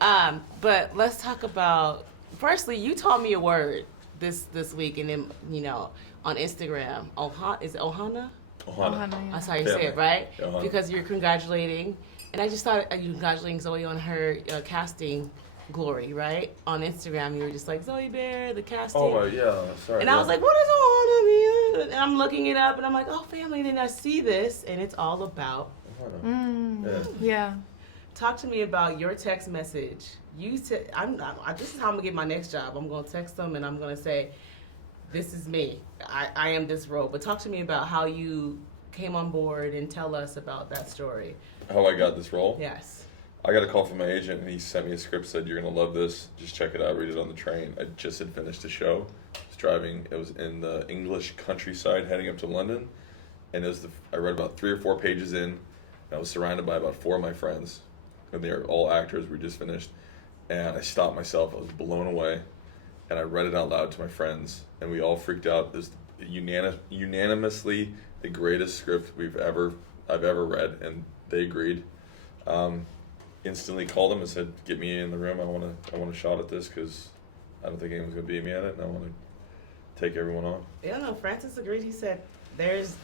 But let's talk about. Firstly, you taught me a word this week, and then on Instagram. Is it Ohana? Ohana. Yeah. That's how you say it, right? Ohana. Because you're congratulating, and I just thought you congratulating Zoe on her casting glory, right? On Instagram, you were just like, Zoe Bear, the casting. Oh, yeah, sorry. And I was like, what does Ohana mean? And I'm looking it up, and I'm like, oh, family. And then I see this, and it's all about Yeah. Talk to me about your text message. This is how I'm gonna get my next job. I'm gonna text them and I'm gonna say, "This is me. I am this role." But talk to me about how you came on board and tell us about that story. How I got this role? Yes. I got a call from my agent and he sent me a script. Said, "You're gonna love this. Just check it out. Read it on the train." I just had finished the show. I was driving. It was in the English countryside, heading up to London, and I read about 3 or 4 pages in. And I was surrounded by about 4 of my friends. And they are all actors. We just finished, and I stopped myself. I was blown away, and I read it out loud to my friends, and we all freaked out. It was unanimously the greatest script I've ever read, and they agreed. Instantly called them and said, "Get me in the room. I want a shot at this because I don't think anyone's gonna beat me at it, and I want to take everyone on." Yeah, no. Francis agreed. He said,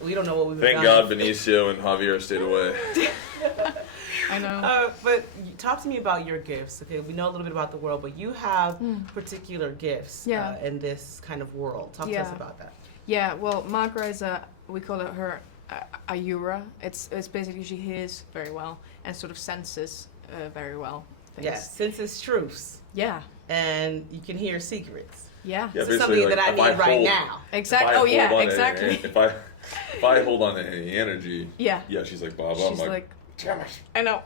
we don't know what we've Thank God Benicio and Javier stayed away. I know. But talk to me about your gifts. Okay, we know a little bit about the world, but you have particular gifts in this kind of world. Talk to us about that. Yeah, well, Magra is we call it her Ayura. It's basically she hears very well and sort of senses very well. Yes, senses truths. Yeah. And you can hear secrets. Yeah. This is something that I need right now. Exactly. Oh yeah, exactly. If I hold on to any energy, yeah, she's like blah blah. She's like, damn it. I know.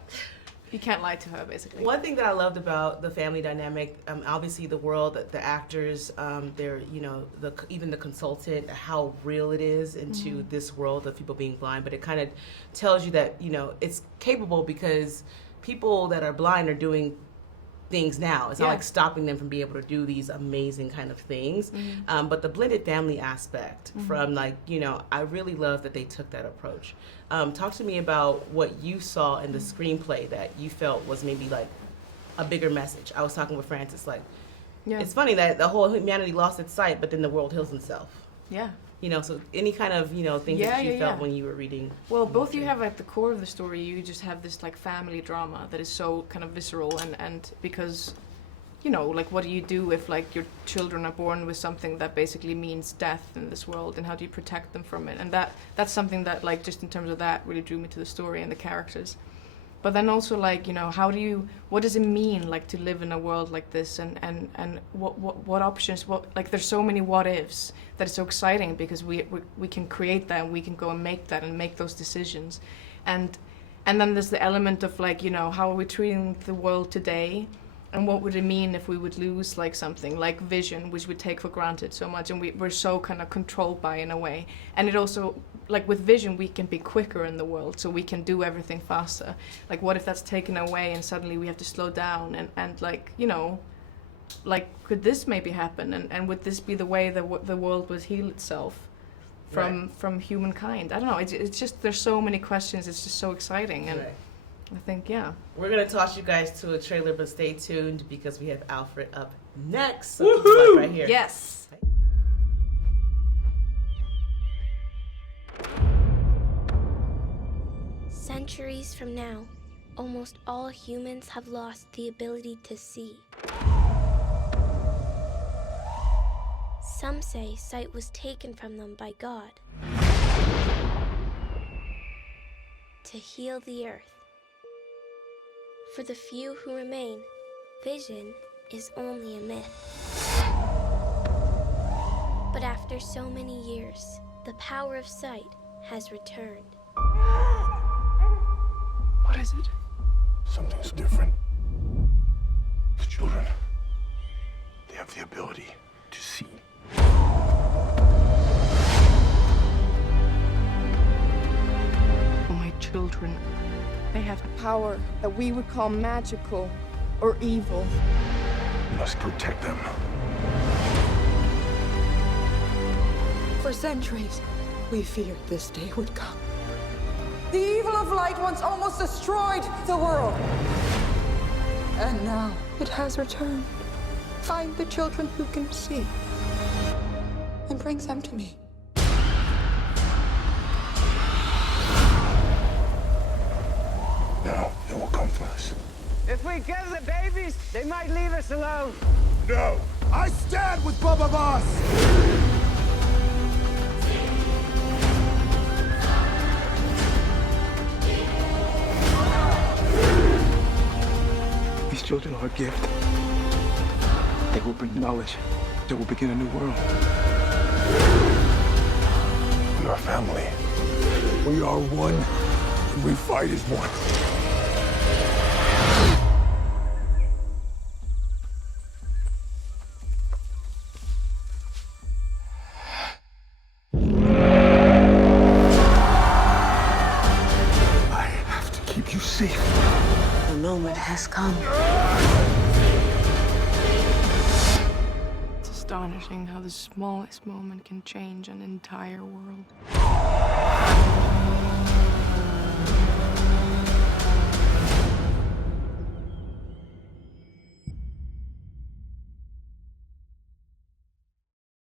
You can't lie to her, basically. One thing that I loved about the family dynamic, obviously the world, the actors, they're even the consultant, how real it is into this world of people being blind. But it kind of tells you that it's capable because people that are blind are doing things now. It's not like stopping them from being able to do these amazing kind of things. But the blended family aspect from I really love that they took that approach. Talk to me about what you saw in the screenplay that you felt was maybe like a bigger message. I was talking with Francis, it's funny that the whole humanity lost its sight, but then the world heals itself. Yeah. So any kind of, things that you felt when you were reading. Well, both you have at the core of the story, you just have this family drama that is so kind of visceral and because, what do you do if your children are born with something that basically means death in this world, and how do you protect them from it? And that's something that just in terms of that really drew me to the story and the characters. But then also what does it mean to live in a world like this, and what options, there's so many what ifs that is so exciting because we can create that and we can go and make that and make those decisions. And then there's the element of how are we treating the world today, and what would it mean if we would lose something like vision, which we take for granted so much, and we're so kind of controlled by in a way. And it also with vision we can be quicker in the world, so we can do everything faster. What if that's taken away and suddenly we have to slow down and could this maybe happen, and would this be the way that the world would heal itself from humankind? I don't know, it's just there's so many questions. It's just so exciting. And I think, we're going to toss you guys to a trailer, but stay tuned because we have Alfred up next. So keep it right here. Yes. Centuries from now, almost all humans have lost the ability to see. Some say sight was taken from them by God to heal the earth. For the few who remain, vision is only a myth. But after so many years, the power of sight has returned. What is it? Something's different. The children, they have the ability to see. My children, they have power that we would call magical or evil. We must protect them. For centuries, we feared this day would come. The evil of light once almost destroyed the world. And now it has returned. Find the children who can see and bring them to me. Now they will come for us. If we kill the babies, they might leave us alone. No! I stand with Baba Boss! These children are a gift. They will bring knowledge. They will begin a new world. We are family. We are one, and we fight as one. I have to keep you safe. The moment has come. It's astonishing how the smallest moment can change an entire world.